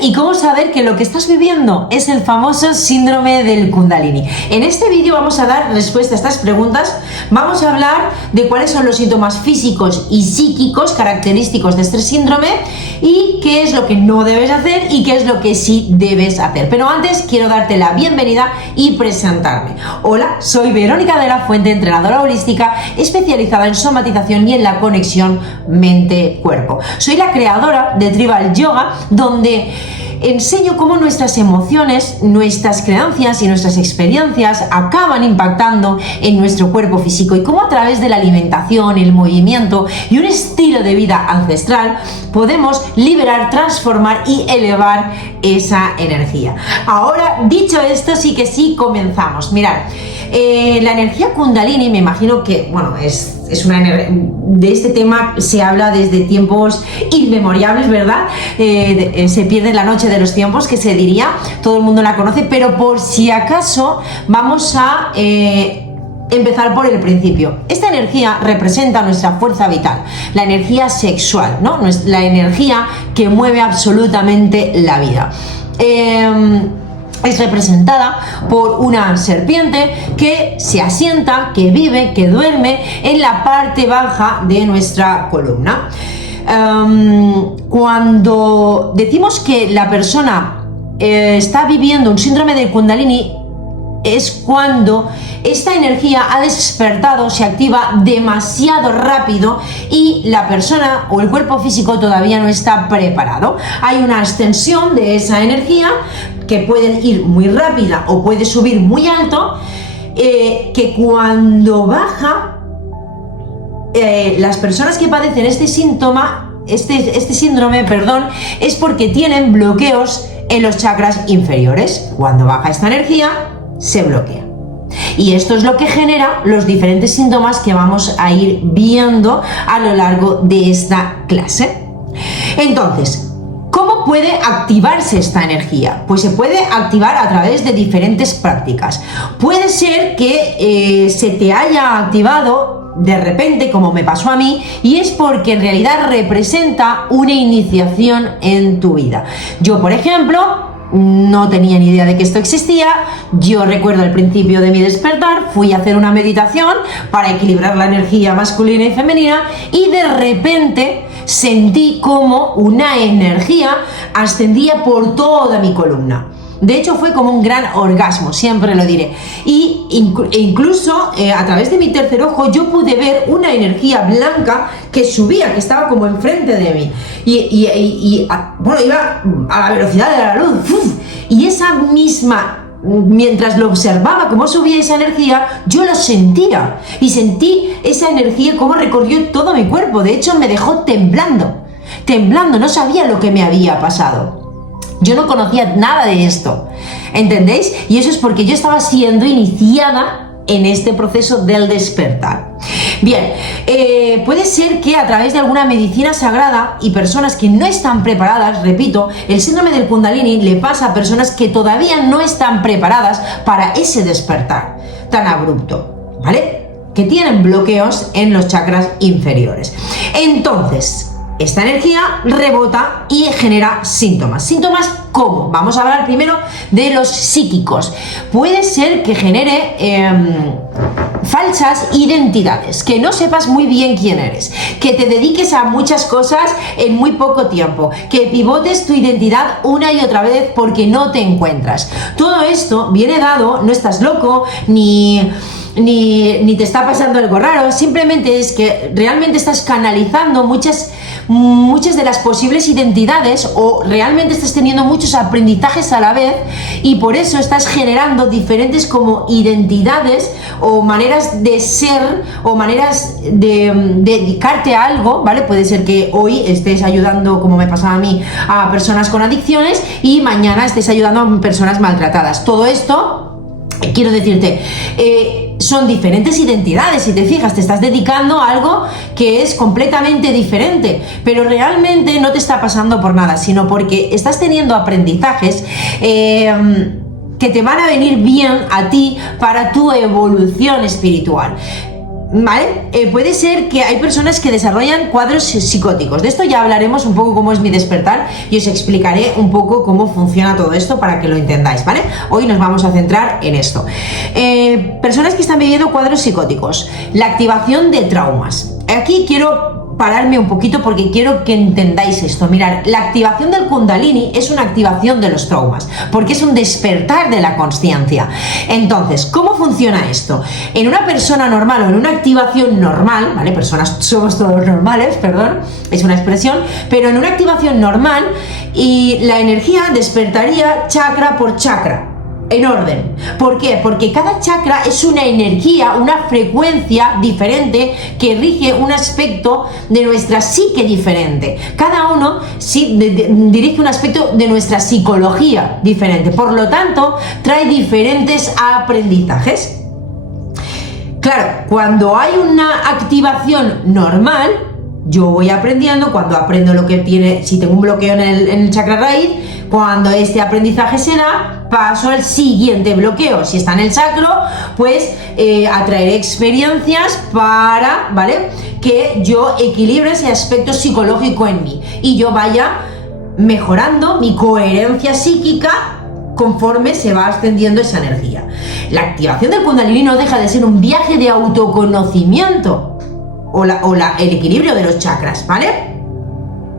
y cómo saber que lo que estás viviendo es el famoso síndrome del Kundalini. En este vídeo vamos a dar respuesta a estas preguntas, vamos a hablar de cuáles son los síntomas físicos y psíquicos característicos de este síndrome y qué es lo que no debes hacer y qué es lo que sí debes hacer. Pero antes quiero darte la bienvenida y presentarme. Hola, soy Verónica de la Fuente, entrenadora holística especializada en somatización y en la conexión mente-cuerpo. Soy la creadora de Tribal Yoga, donde enseño cómo nuestras emociones, nuestras creencias y nuestras experiencias acaban impactando en nuestro cuerpo físico y cómo a través de la alimentación, el movimiento y un estilo de vida ancestral podemos liberar, transformar y elevar esa energía. Ahora, dicho esto, sí que sí, comenzamos. Mirad, la energía Kundalini, me imagino que, bueno, es una energía, de este tema se habla desde tiempos inmemorables, ¿verdad? Se pierde en la noche de los tiempos, que se diría, todo el mundo la conoce, pero por si acaso vamos a empezar por el principio. Esta energía representa nuestra fuerza vital, la energía sexual, ¿no? La energía que mueve absolutamente la vida. Es representada por una serpiente que se asienta, que vive, que duerme en la parte baja de nuestra columna. Cuando decimos que la persona está viviendo un síndrome de Kundalini, es cuando esta energía ha despertado, se activa demasiado rápido y la persona o el cuerpo físico todavía no está preparado. Hay una extensión de esa energía que puede ir muy rápida o puede subir muy alto, que cuando baja, las personas que padecen este síndrome, es porque tienen bloqueos en los chakras inferiores. Cuando baja esta energía, se bloquea. Y esto es lo que genera los diferentes síntomas que vamos a ir viendo a lo largo de esta clase. Entonces, ¿cómo puede activarse esta energía? Pues se puede activar a través de diferentes prácticas. Puede ser que se te haya activado de repente, como me pasó a mí, y es porque en realidad representa una iniciación en tu vida. Yo, por ejemplo, no tenía ni idea de que esto existía. Yo recuerdo al principio de mi despertar, fui a hacer una meditación para equilibrar la energía masculina y femenina y de repente sentí como una energía ascendía por toda mi columna. De hecho, fue como un gran orgasmo, siempre lo diré. Y incluso a través de mi tercer ojo yo pude ver una energía blanca que subía, que estaba como enfrente de mí. Bueno, iba a la velocidad de la luz. ¡Uf! Y esa misma, mientras lo observaba, cómo subía esa energía, yo lo sentía. Y sentí esa energía como recorrió todo mi cuerpo. De hecho, me dejó temblando, no sabía lo que me había pasado. Yo no conocía nada de esto, ¿entendéis? Y eso es porque yo estaba siendo iniciada en este proceso del despertar. Bien, puede ser que a través de alguna medicina sagrada y personas que no están preparadas, repito, el síndrome del Kundalini le pasa a personas que todavía no están preparadas para ese despertar tan abrupto, ¿vale? Que tienen bloqueos en los chakras inferiores. Entonces, esta energía rebota y genera síntomas. ¿Síntomas cómo? Vamos a hablar primero de los psíquicos. Puede ser que genere falsas identidades, que no sepas muy bien quién eres, que te dediques a muchas cosas en muy poco tiempo, que pivotes tu identidad una y otra vez porque no te encuentras. Todo esto viene dado, no estás loco, ni te está pasando algo raro, simplemente es que realmente estás canalizando muchas de las posibles identidades o realmente estás teniendo muchos aprendizajes a la vez y por eso estás generando diferentes como identidades o maneras de ser o maneras de dedicarte a algo, ¿vale? Puede ser que hoy estés ayudando, como me pasaba a mí, a personas con adicciones y mañana estés ayudando a personas maltratadas. Todo esto, quiero decirte, son diferentes identidades. Si te fijas, te estás dedicando a algo que es completamente diferente, pero realmente no te está pasando por nada, sino porque estás teniendo aprendizajes que te van a venir bien a ti para tu evolución espiritual. ¿vale? Puede ser que hay personas que desarrollan cuadros psicóticos. De esto ya hablaremos un poco cómo es mi despertar y os explicaré un poco cómo funciona todo esto para que lo entendáis, ¿vale? Hoy nos vamos a centrar en esto. Personas que están viviendo cuadros psicóticos, la activación de traumas. Aquí quiero pararme un poquito porque quiero que entendáis esto. Mirad, la activación del Kundalini es una activación de los traumas, porque es un despertar de la consciencia. Entonces, ¿cómo funciona esto? En una persona normal o en una activación normal, ¿vale? Personas somos todos normales, perdón, es una expresión, pero en una activación normal y la energía despertaría chakra por chakra. En orden. ¿Por qué? Porque cada chakra es una energía, una frecuencia diferente que rige un aspecto de nuestra psique diferente. Cada uno dirige un aspecto de nuestra psicología diferente. Por lo tanto, trae diferentes aprendizajes. Claro, cuando hay una activación normal, yo voy aprendiendo, cuando aprendo lo que tiene, si tengo un bloqueo en el chakra raíz, cuando este aprendizaje se da, paso al siguiente bloqueo. Si está en el sacro, pues atraeré experiencias para, ¿vale?, que yo equilibre ese aspecto psicológico en mí y yo vaya mejorando mi coherencia psíquica conforme se va ascendiendo esa energía. La activación del Kundalini no deja de ser un viaje de autoconocimiento o el equilibrio de los chakras, ¿vale?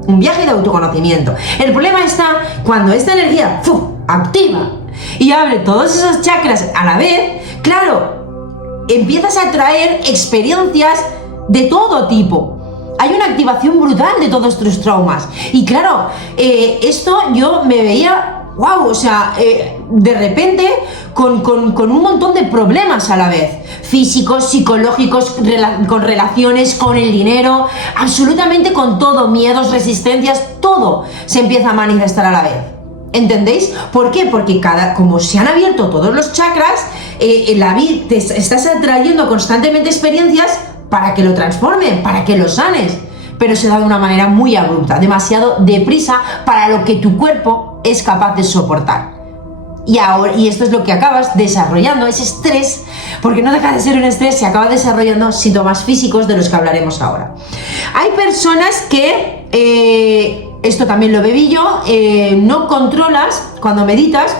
Un viaje de autoconocimiento. El problema está cuando esta energía activa y abre todos esos chakras a la vez. Claro, empiezas a traer experiencias de todo tipo. Hay una activación brutal de todos tus traumas. Y claro, esto yo me veía, wow, o sea, de repente con un montón de problemas a la vez. Físicos, psicológicos, con relaciones, con el dinero, absolutamente con todo, miedos, resistencias, todo se empieza a manifestar a la vez. ¿Entendéis? ¿Por qué? Porque como se han abierto todos los chakras, en la vida te estás atrayendo constantemente experiencias para que lo transformen, para que lo sanes. Pero se da de una manera muy abrupta, demasiado deprisa para lo que tu cuerpo es capaz de soportar. Y esto es lo que acabas desarrollando, ese estrés, porque no deja de ser un estrés, se acaba desarrollando síntomas físicos de los que hablaremos ahora. Hay personas que, esto también lo bebí yo, no controlas cuando meditas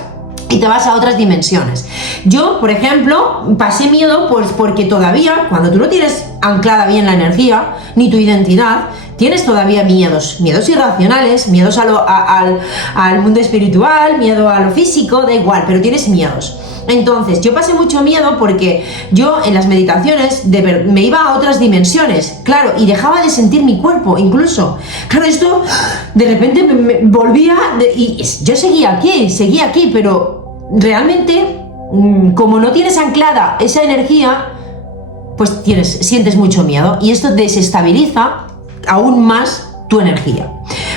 y te vas a otras dimensiones. Yo, por ejemplo, pasé miedo pues porque todavía, cuando tú no tienes anclada bien la energía, ni tu identidad, tienes todavía miedos irracionales, miedos al mundo espiritual, miedo a lo físico, da igual, pero tienes miedos. Entonces, yo pasé mucho miedo porque yo en las meditaciones me iba a otras dimensiones, claro, y dejaba de sentir mi cuerpo, incluso. Claro, esto de repente me volvía, y yo seguía aquí, pero realmente, como no tienes anclada esa energía, pues sientes mucho miedo, y esto desestabiliza aún más tu energía,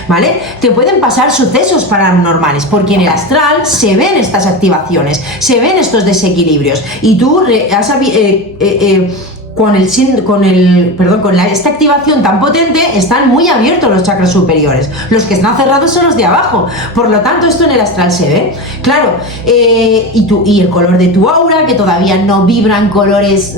¿vale? Te pueden pasar sucesos paranormales porque en el astral se ven estas activaciones, se ven estos desequilibrios y tú con esta activación tan potente están muy abiertos los chakras superiores, los que están cerrados son los de abajo, por lo tanto esto en el astral se ve, claro, y el color de tu aura, que todavía no vibran colores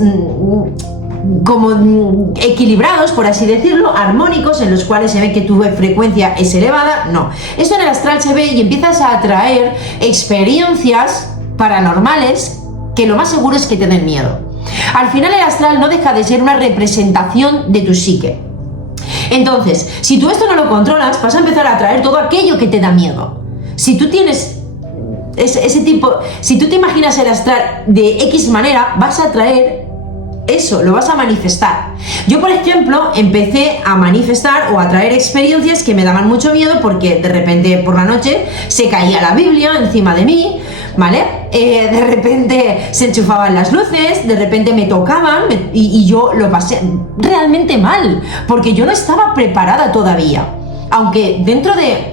como equilibrados, por así decirlo, armónicos, en los cuales se ve que tu frecuencia es elevada. No, esto en el astral se ve y empiezas a atraer experiencias paranormales que lo más seguro es que te den miedo. Al final el astral no deja de ser una representación de tu psique. Entonces, si tú esto no lo controlas, vas a empezar a atraer todo aquello que te da miedo. Si tú tienes si tú te imaginas el astral de X manera, vas a atraer eso, lo vas a manifestar. Yo, por ejemplo, empecé a manifestar o a traer experiencias que me daban mucho miedo porque de repente por la noche se caía la Biblia encima de mí, ¿vale? De repente se enchufaban las luces, de repente me tocaban y yo lo pasé realmente mal porque yo no estaba preparada todavía. Aunque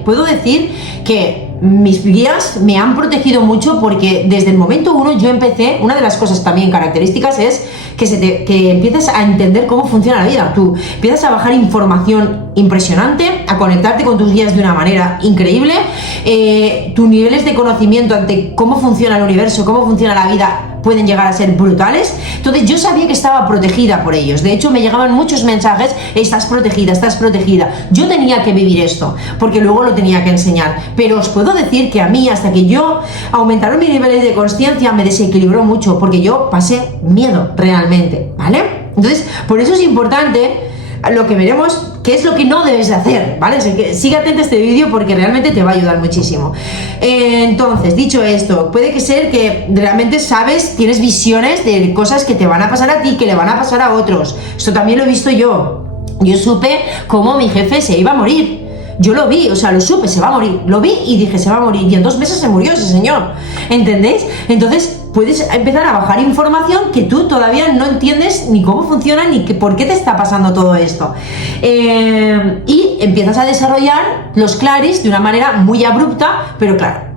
puedo decir que mis guías me han protegido mucho porque desde el momento uno yo empecé, una de las cosas también características es que empiezas a entender cómo funciona la vida. Tú empiezas a bajar información impresionante, a conectarte con tus guías de una manera increíble, tus niveles de conocimiento ante cómo funciona el universo, cómo funciona la vida, pueden llegar a ser brutales. Entonces yo sabía que estaba protegida por ellos. De hecho me llegaban muchos mensajes: estás protegida, estás protegida. Yo tenía que vivir esto, porque luego lo tenía que enseñar. Pero os puedo decir que a mí, hasta que yo aumentaron mis niveles de consciencia, me desequilibró mucho, porque yo pasé miedo realmente, ¿vale? Entonces, por eso es importante lo que veremos, qué es lo que no debes de hacer, ¿vale? Así que sigue atento a este vídeo porque realmente te va a ayudar muchísimo. Entonces, dicho esto, puede que ser que realmente sabes, tienes visiones de cosas que te van a pasar a ti, que le van a pasar a otros. Esto también lo he visto yo. Yo supe cómo mi jefe se iba a morir. Yo lo vi, o sea, lo supe, se va a morir. Lo vi y dije, se va a morir. Y en 2 meses se murió ese señor. ¿Entendéis? Entonces, puedes empezar a bajar información que tú todavía no entiendes ni cómo funciona ni por qué te está pasando todo esto. Y empiezas a desarrollar los claris de una manera muy abrupta, pero claro,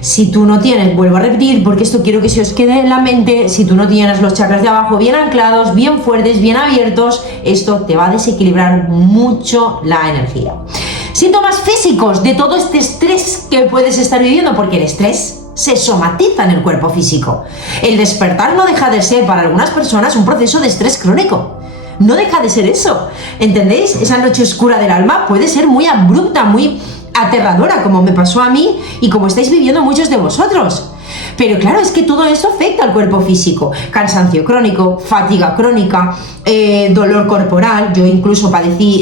si tú no tienes, vuelvo a repetir, porque esto quiero que se os quede en la mente, si tú no tienes los chakras de abajo bien anclados, bien fuertes, bien abiertos, esto te va a desequilibrar mucho la energía. Síntomas físicos de todo este estrés que puedes estar viviendo, porque el estrés se somatiza en el cuerpo físico. El despertar no deja de ser para algunas personas un proceso de estrés crónico. No deja de ser eso, ¿entendéis? Esa noche oscura del alma puede ser muy abrupta, muy aterradora, como me pasó a mí y como estáis viviendo muchos de vosotros. Pero claro, es que todo eso afecta al cuerpo físico: cansancio crónico, fatiga crónica, dolor corporal. Yo incluso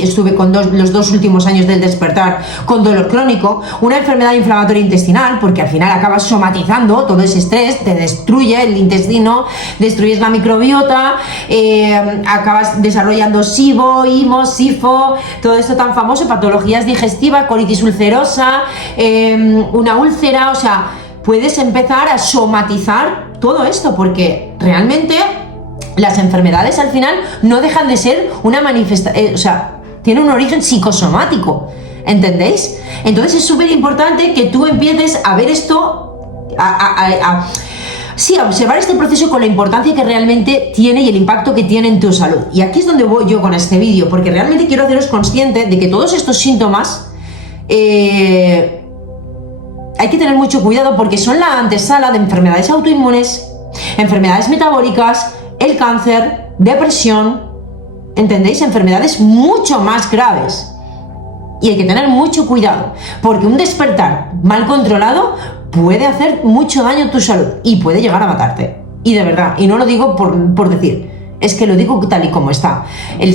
estuve con los 2 últimos años del despertar con dolor crónico, una enfermedad inflamatoria intestinal, porque al final acabas somatizando todo ese estrés, te destruye el intestino, destruyes la microbiota, acabas desarrollando SIBO, IMO, SIFO, todo esto tan famoso, patologías digestivas, colitis ulcerosa, una úlcera. O sea, puedes empezar a somatizar todo esto, porque realmente las enfermedades al final no dejan de ser una manifestación, o sea, tienen un origen psicosomático, ¿entendéis? Entonces es súper importante que tú empieces a ver esto, a observar este proceso con la importancia que realmente tiene y el impacto que tiene en tu salud. Y aquí es donde voy yo con este vídeo, porque realmente quiero haceros consciente de que todos estos síntomas hay que tener mucho cuidado, porque son la antesala de enfermedades autoinmunes, enfermedades metabólicas, el cáncer, depresión, ¿entendéis? Enfermedades mucho más graves. Y hay que tener mucho cuidado, porque un despertar mal controlado puede hacer mucho daño a tu salud y puede llegar a matarte. Y de verdad, y no lo digo por decir, es que lo digo tal y como está.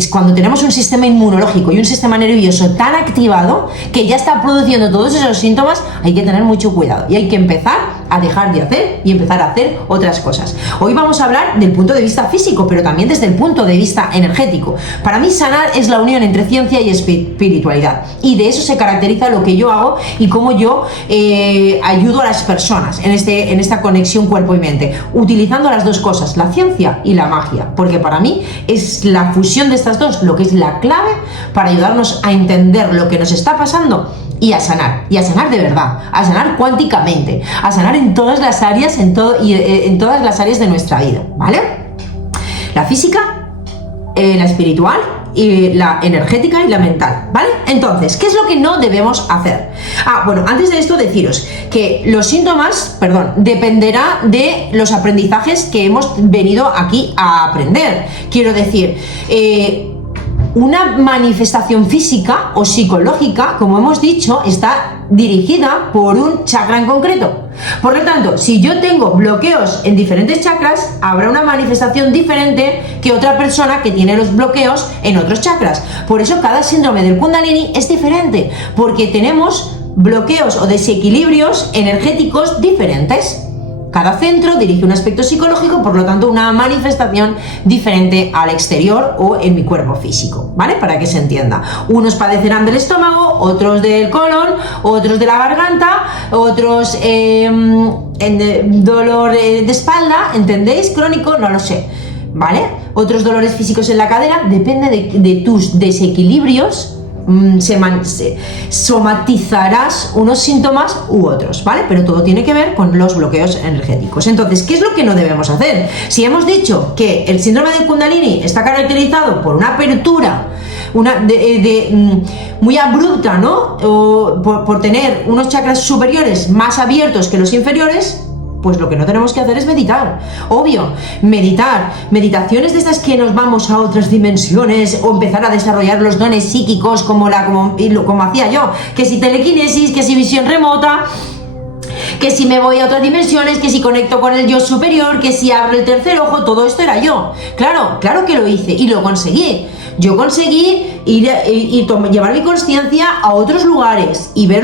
Cuando tenemos un sistema inmunológico y un sistema nervioso tan activado que ya está produciendo todos esos síntomas, hay que tener mucho cuidado y hay que empezar a dejar de hacer y empezar a hacer otras cosas. Hoy vamos a hablar del punto de vista físico, pero también desde el punto de vista energético. Para mí, sanar es la unión entre ciencia y espiritualidad, y de eso se caracteriza lo que yo hago y cómo yo ayudo a las personas en esta conexión cuerpo y mente, utilizando las dos cosas, la ciencia y la magia, porque para mí es la fusión de estas dos lo que es la clave para ayudarnos a entender lo que nos está pasando y a sanar de verdad, a sanar cuánticamente, a sanar en todas las áreas, en todas las áreas de nuestra vida, ¿vale? La física, la espiritual y la energética y la mental, ¿vale? Entonces, ¿qué es lo que no debemos hacer? Bueno, antes de esto deciros que los síntomas, dependerá de los aprendizajes que hemos venido aquí a aprender. Quiero decir, una manifestación física o psicológica, como hemos dicho, está dirigida por un chakra en concreto. Por lo tanto, si yo tengo bloqueos en diferentes chakras, habrá una manifestación diferente que otra persona que tiene los bloqueos en otros chakras. Por eso cada síndrome del Kundalini es diferente, porque tenemos bloqueos o desequilibrios energéticos diferentes. Cada centro dirige un aspecto psicológico, por lo tanto una manifestación diferente al exterior o en mi cuerpo físico, ¿vale? Para que se entienda. Unos padecerán del estómago, otros del colon, otros de la garganta, otros dolor de espalda, ¿entendéis? Crónico, no lo sé, ¿vale? Otros dolores físicos en la cadera, depende de tus desequilibrios. Somatizarás unos síntomas u otros, ¿vale? Pero todo tiene que ver con los bloqueos energéticos. Entonces, ¿qué es lo que no debemos hacer? Si hemos dicho que el síndrome de Kundalini está caracterizado por una apertura muy abrupta, ¿no? O por tener unos chakras superiores más abiertos que los inferiores, pues lo que no tenemos que hacer es meditar. Obvio, meditaciones de estas que nos vamos a otras dimensiones o empezar a desarrollar los dones psíquicos como hacía yo, que si telequinesis, que si visión remota, que si me voy a otras dimensiones, que si conecto con el yo superior, que si abro el tercer ojo, todo esto era yo. Claro que lo hice y lo conseguí. Yo conseguí llevar mi conciencia a otros lugares y ver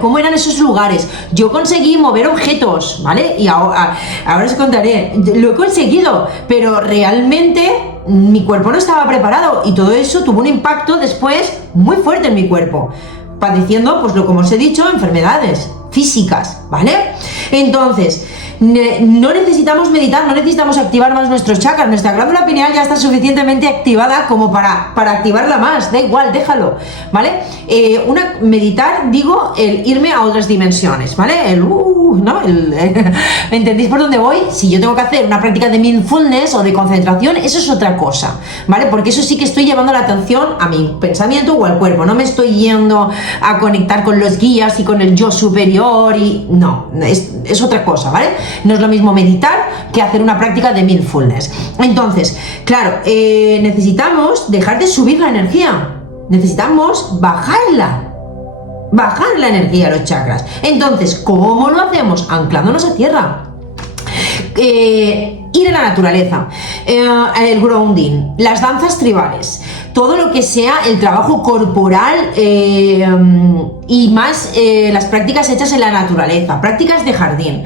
cómo eran esos lugares. Yo conseguí mover objetos, ¿vale? Y ahora os contaré, lo he conseguido, pero realmente mi cuerpo no estaba preparado y todo eso tuvo un impacto después muy fuerte en mi cuerpo, padeciendo, pues como os he dicho, enfermedades físicas, ¿vale? Entonces, no necesitamos meditar, no necesitamos activar más nuestros chakras. Nuestra glándula pineal ya está suficientemente activada como para activarla más. Da igual, déjalo, ¿vale? Meditar, digo, el irme a otras dimensiones, ¿vale? ¿Me entendéis por dónde voy? Si yo tengo que hacer una práctica de mindfulness o de concentración, eso es otra cosa, ¿vale? Porque eso sí que estoy llevando la atención a mi pensamiento o al cuerpo. No me estoy yendo a conectar con los guías y con el yo superior y... No, es otra cosa, ¿vale? No es lo mismo meditar que hacer una práctica de mindfulness. Entonces, claro, necesitamos dejar de subir la energía. Necesitamos bajar la energía a los chakras. Entonces, ¿cómo lo hacemos? Anclándonos a tierra. Ir a la naturaleza, el grounding, las danzas tribales, todo lo que sea el trabajo corporal y más las prácticas hechas en la naturaleza, prácticas de jardín,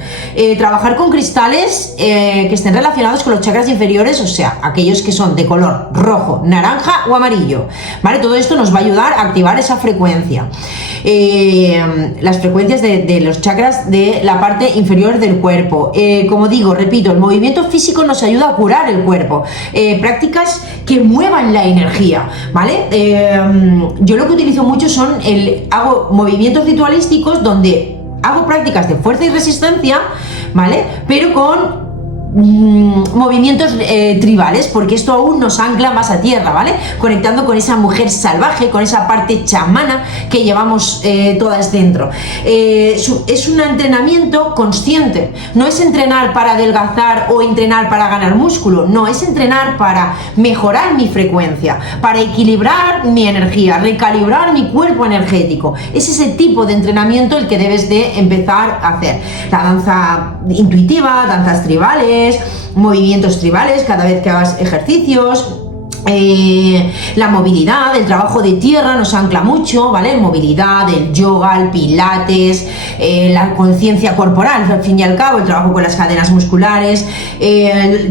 trabajar con cristales que estén relacionados con los chakras inferiores, o sea, aquellos que son de color rojo, naranja o amarillo, ¿vale? Todo esto nos va a ayudar a activar esa frecuencia, las frecuencias de los chakras de la parte inferior del cuerpo. Como digo, repito, el movimiento físico nos ayuda a curar el cuerpo, prácticas que muevan la energía, ¿vale? Yo lo que utilizo mucho hago movimientos ritualísticos donde hago prácticas de fuerza y resistencia, ¿vale? Pero con movimientos tribales, porque esto aún nos ancla más a tierra, ¿vale? Conectando con esa mujer salvaje, con esa parte chamana que llevamos todas dentro. Es un entrenamiento consciente, no es entrenar para adelgazar o entrenar para ganar músculo, no, es entrenar para mejorar mi frecuencia, para equilibrar mi energía, recalibrar mi cuerpo energético. Es ese tipo de entrenamiento el que debes de empezar a hacer. La danza intuitiva, danzas tribales, movimientos tribales cada vez que hagas ejercicios, la movilidad, el trabajo de tierra nos ancla mucho, ¿vale? Movilidad, el yoga, el pilates, la conciencia corporal, al fin y al cabo, el trabajo con las cadenas musculares,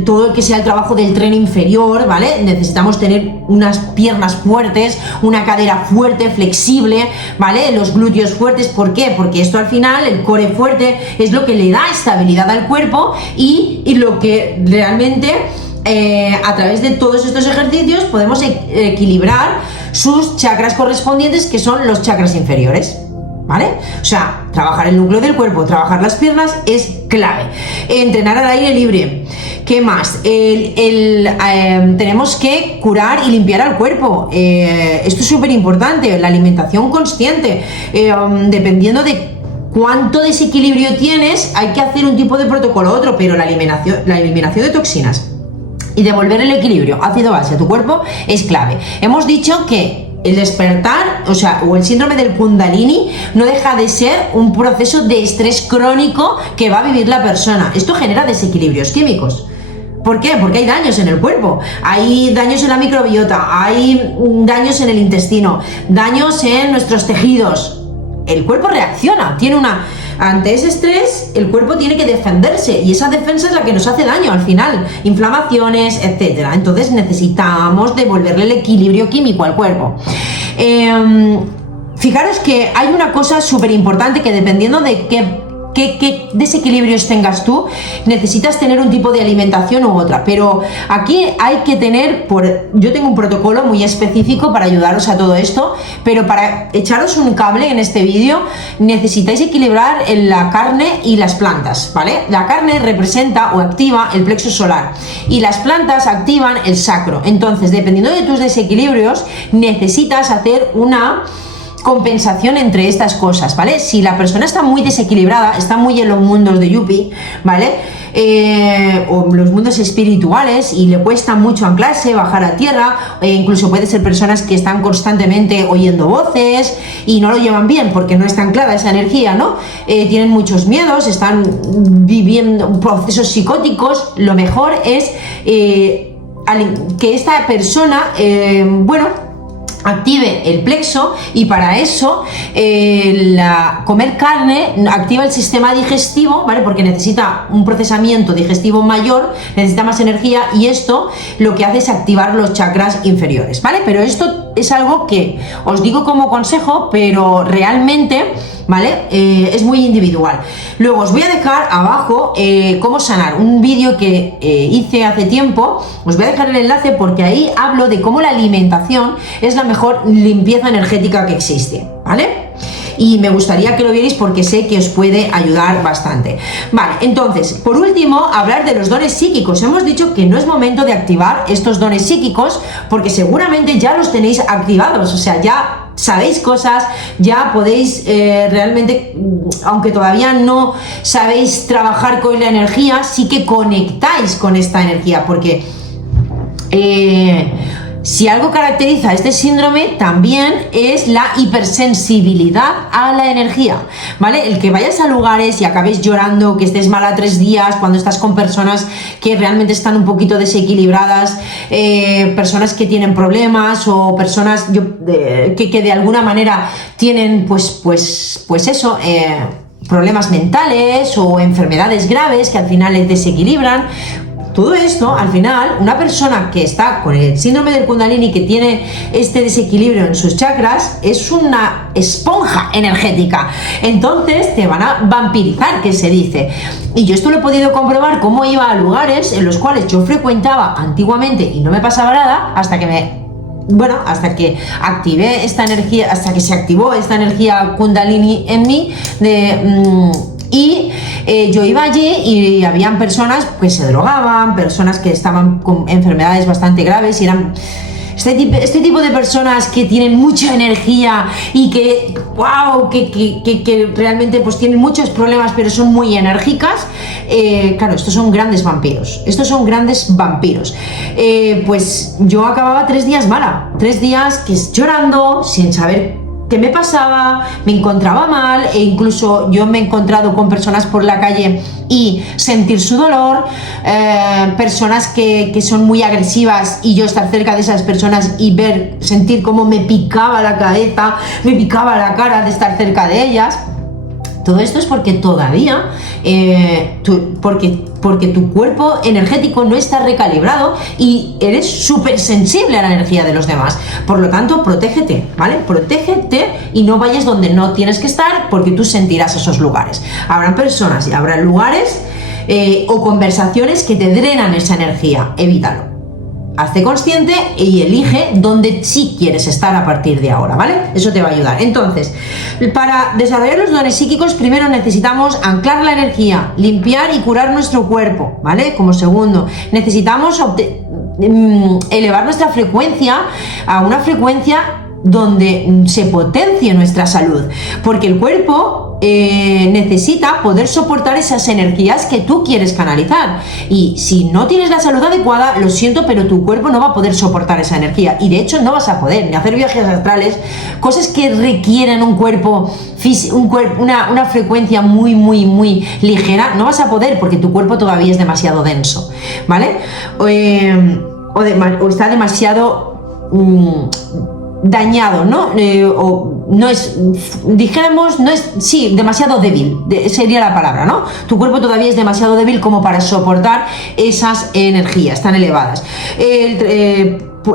todo el que sea el trabajo del tren inferior, ¿vale? Necesitamos tener unas piernas fuertes, una cadera fuerte, flexible, ¿vale? Los glúteos fuertes, ¿por qué? Porque esto al final, el core fuerte, es lo que le da estabilidad al cuerpo y lo que realmente... a través de todos estos ejercicios podemos equilibrar sus chakras correspondientes, que son los chakras inferiores, ¿vale? O sea, trabajar el núcleo del cuerpo, trabajar las piernas es clave. Entrenar al aire libre. ¿Qué más? Tenemos que curar y limpiar al cuerpo. Esto es súper importante. La alimentación consciente. Dependiendo de cuánto desequilibrio tienes, hay que hacer un tipo de protocolo u otro, pero la eliminación de toxinas y devolver el equilibrio ácido base a tu cuerpo es clave. Hemos dicho que el despertar, o el síndrome del Kundalini, no deja de ser un proceso de estrés crónico que va a vivir la persona. Esto genera desequilibrios químicos. ¿Por qué? Porque hay daños en el cuerpo, hay daños en la microbiota, hay daños en el intestino, daños en nuestros tejidos. El cuerpo reacciona, ante ese estrés, el cuerpo tiene que defenderse y esa defensa es la que nos hace daño al final, inflamaciones, etc. Entonces necesitamos devolverle el equilibrio químico al cuerpo. Fijaros que hay una cosa súper importante, que dependiendo de qué qué desequilibrios tengas tú, necesitas tener un tipo de alimentación u otra, pero aquí hay que tener, yo tengo un protocolo muy específico para ayudaros a todo esto, pero para echaros un cable en este vídeo necesitáis equilibrar la carne y las plantas, ¿vale? La carne representa o activa el plexo solar y las plantas activan el sacro. Entonces, dependiendo de tus desequilibrios, necesitas hacer una compensación entre estas cosas, ¿vale? Si la persona está muy desequilibrada, está muy en los mundos de Yuppie, ¿vale? O los mundos espirituales y le cuesta mucho anclarse, bajar a tierra, incluso puede ser personas que están constantemente oyendo voces y no lo llevan bien porque no está anclada esa energía, ¿no? Tienen muchos miedos, están viviendo procesos psicóticos. Lo mejor es que esta persona, active el plexo, y para eso comer carne activa el sistema digestivo, ¿vale? Porque necesita un procesamiento digestivo mayor, necesita más energía, y esto lo que hace es activar los chakras inferiores, ¿vale? Pero esto es algo que os digo como consejo, pero realmente, ¿vale? Es muy individual. Luego os voy a dejar abajo cómo sanar, un vídeo que hice hace tiempo. Os voy a dejar el enlace porque ahí hablo de cómo la alimentación es la mejor limpieza energética que existe, ¿vale? Y me gustaría que lo vierais porque sé que os puede ayudar bastante. Vale, entonces, por último, hablar de los dones psíquicos. Hemos dicho que no es momento de activar estos dones psíquicos porque seguramente ya los tenéis activados, o sea, ya sabéis cosas, ya podéis realmente, aunque todavía no sabéis trabajar con la energía, sí que conectáis con esta energía, porque si algo caracteriza a este síndrome también es la hipersensibilidad a la energía, ¿vale? El que vayas a lugares y acabes llorando, que estés mala 3 días, cuando estás con personas que realmente están un poquito desequilibradas, personas que tienen problemas o personas que de alguna manera tienen pues eso, problemas mentales o enfermedades graves que al final les desequilibran. Todo esto, al final, una persona que está con el síndrome del Kundalini, que tiene este desequilibrio en sus chakras, es una esponja energética. Entonces te van a vampirizar, que se dice. Y yo esto lo he podido comprobar, cómo iba a lugares en los cuales yo frecuentaba antiguamente y no me pasaba nada, hasta que activé esta energía, hasta que se activó esta energía Kundalini en mí yo iba allí y habían personas que se drogaban, personas que estaban con enfermedades bastante graves y eran este tipo de personas que tienen mucha energía y que realmente pues tienen muchos problemas pero son muy enérgicas. Claro, estos son grandes vampiros, pues yo acababa 3 días mala, 3 días que llorando, sin saber qué me pasaba, me encontraba mal, e incluso yo me he encontrado con personas por la calle y sentir su dolor, personas que son muy agresivas y yo estar cerca de esas personas y sentir cómo me picaba la cabeza, me picaba la cara de estar cerca de ellas. Todo esto es porque todavía, porque tu cuerpo energético no está recalibrado y eres súper sensible a la energía de los demás. Por lo tanto, protégete, ¿vale? Protégete y no vayas donde no tienes que estar, porque tú sentirás esos lugares. Habrán personas y habrán lugares o conversaciones que te drenan esa energía. Evítalo. Hazte consciente y elige dónde sí quieres estar a partir de ahora, ¿vale? Eso te va a ayudar. Entonces, para desarrollar los dones psíquicos, primero necesitamos anclar la energía, limpiar y curar nuestro cuerpo, ¿vale? Como segundo, necesitamos elevar nuestra frecuencia a una frecuencia donde se potencie nuestra salud, porque el cuerpo necesita poder soportar esas energías que tú quieres canalizar, y si no tienes la salud adecuada, lo siento, pero tu cuerpo no va a poder soportar esa energía, y de hecho no vas a poder ni hacer viajes astrales, cosas que requieren un cuerpo una frecuencia muy ligera, no vas a poder porque tu cuerpo todavía es demasiado denso, ¿vale? O está demasiado dañado, ¿no? O no es, dijéramos, no es, sí, demasiado débil, sería la palabra, ¿no? Tu cuerpo todavía es demasiado débil como para soportar esas energías tan elevadas.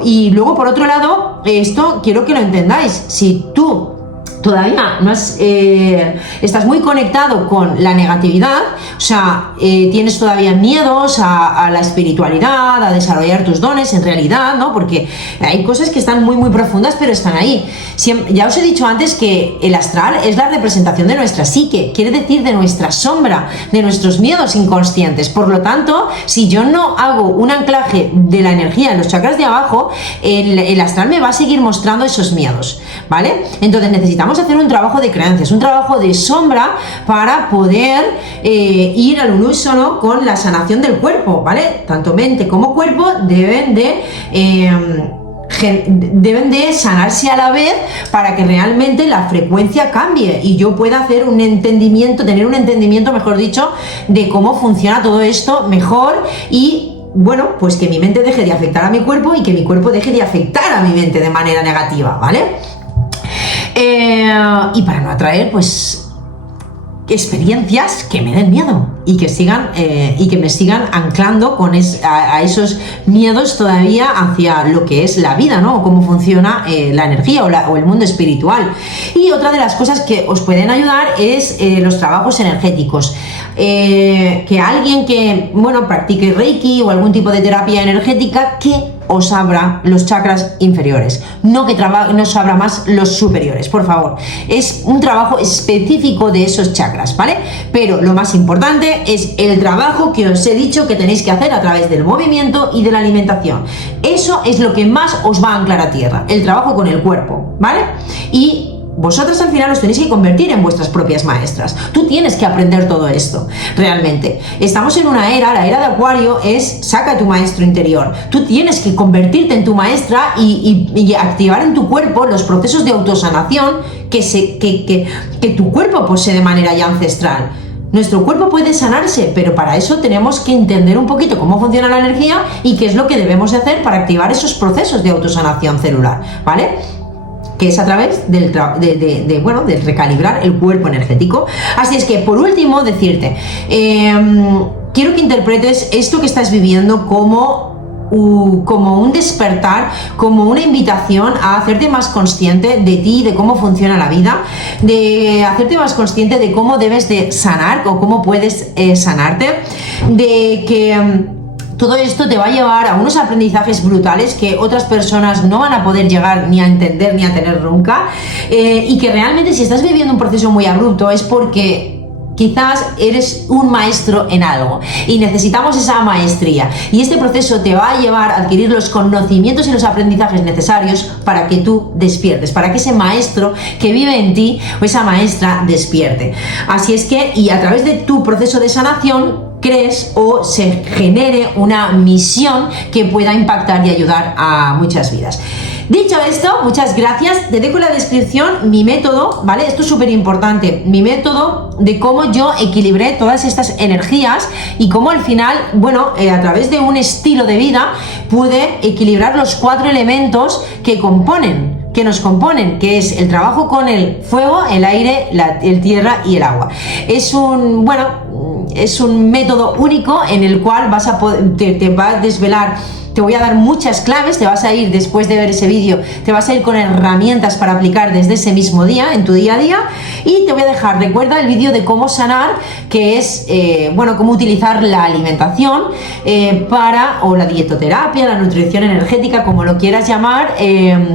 Y luego, por otro lado, esto quiero que lo entendáis. Si tú todavía no estás muy conectado con la negatividad, o sea, tienes todavía miedos a la espiritualidad, a desarrollar tus dones en realidad, ¿no? Porque hay cosas que están muy muy profundas, pero están ahí. Ya os he dicho antes que el astral es la representación de nuestra psique, quiere decir de nuestra sombra, de nuestros miedos inconscientes. Por lo tanto, si yo no hago un anclaje de la energía en los chakras de abajo, el astral me va a seguir mostrando esos miedos, ¿vale? Entonces necesitamos hacer un trabajo de creencias, un trabajo de sombra para poder ir al unísono con la sanación del cuerpo, ¿vale? Tanto mente como cuerpo deben de sanarse a la vez para que realmente la frecuencia cambie y yo pueda hacer un entendimiento, tener un entendimiento, mejor dicho, de cómo funciona todo esto mejor y bueno, pues que mi mente deje de afectar a mi cuerpo y que mi cuerpo deje de afectar a mi mente de manera negativa, ¿vale? Y para no atraer, pues, experiencias que me den miedo y que me sigan anclando a esos miedos todavía hacia lo que es la vida, ¿no? O cómo funciona la energía o el mundo espiritual. Y otra de las cosas que os pueden ayudar es los trabajos energéticos. Que alguien que, bueno, practique Reiki o algún tipo de terapia energética que os abra los chakras inferiores, no que os abra más los superiores, por favor. Es un trabajo específico de esos chakras, ¿vale? Pero lo más importante es el trabajo que os he dicho que tenéis que hacer a través del movimiento y de la alimentación. Eso es lo que más os va a anclar a tierra, el trabajo con el cuerpo, ¿vale? Y vosotras al final os tenéis que convertir en vuestras propias maestras. Tú tienes que aprender todo esto, realmente. Estamos en una era, la era de Acuario es saca a tu maestro interior. Tú tienes que convertirte en tu maestra y activar en tu cuerpo los procesos de autosanación que tu cuerpo posee de manera ya ancestral. Nuestro cuerpo puede sanarse, pero para eso tenemos que entender un poquito cómo funciona la energía y qué es lo que debemos de hacer para activar esos procesos de autosanación celular, ¿vale? Que es a través del recalibrar el cuerpo energético. Así es que, por último, decirte, quiero que interpretes esto que estás viviendo como un despertar, como una invitación a hacerte más consciente de ti, de cómo funciona la vida, de hacerte más consciente de cómo debes de sanar o cómo puedes sanarte, de que todo esto te va a llevar a unos aprendizajes brutales que otras personas no van a poder llegar ni a entender ni a tener nunca, y que realmente si estás viviendo un proceso muy abrupto es porque quizás eres un maestro en algo y necesitamos esa maestría, y este proceso te va a llevar a adquirir los conocimientos y los aprendizajes necesarios para que tú despiertes, para que ese maestro que vive en ti o esa maestra despierte. Así es que, y a través de tu proceso de sanación crees o se genere una misión que pueda impactar y ayudar a muchas vidas. Dicho esto, muchas gracias. Te dejo en la descripción mi método, ¿vale? Esto es súper importante, mi método de cómo yo equilibré todas estas energías y cómo al final, bueno, a través de un estilo de vida pude equilibrar los 4 elementos que nos componen, que es el trabajo con el fuego, el aire, el tierra y el agua. Es un método único en el cual te va a desvelar. Te voy a dar muchas claves, te vas a ir después de ver ese vídeo, te vas a ir con herramientas para aplicar desde ese mismo día, en tu día a día, y te voy a dejar, recuerda el vídeo de cómo sanar, que es, cómo utilizar la alimentación o la dietoterapia, la nutrición energética, como lo quieras llamar,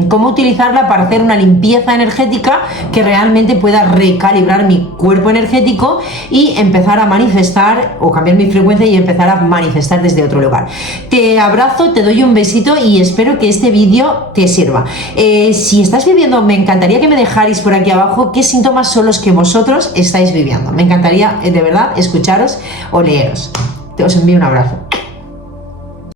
cómo utilizarla para hacer una limpieza energética que realmente pueda recalibrar mi cuerpo energético y empezar a manifestar, o cambiar mi frecuencia y empezar a manifestar desde otro lugar. Te abrazo, te doy un besito y espero que este vídeo te sirva. Si estás viviendo, me encantaría que me dejarais por aquí abajo qué síntomas son los que vosotros estáis viviendo. Me encantaría, de verdad, escucharos o leeros. Os envío un abrazo.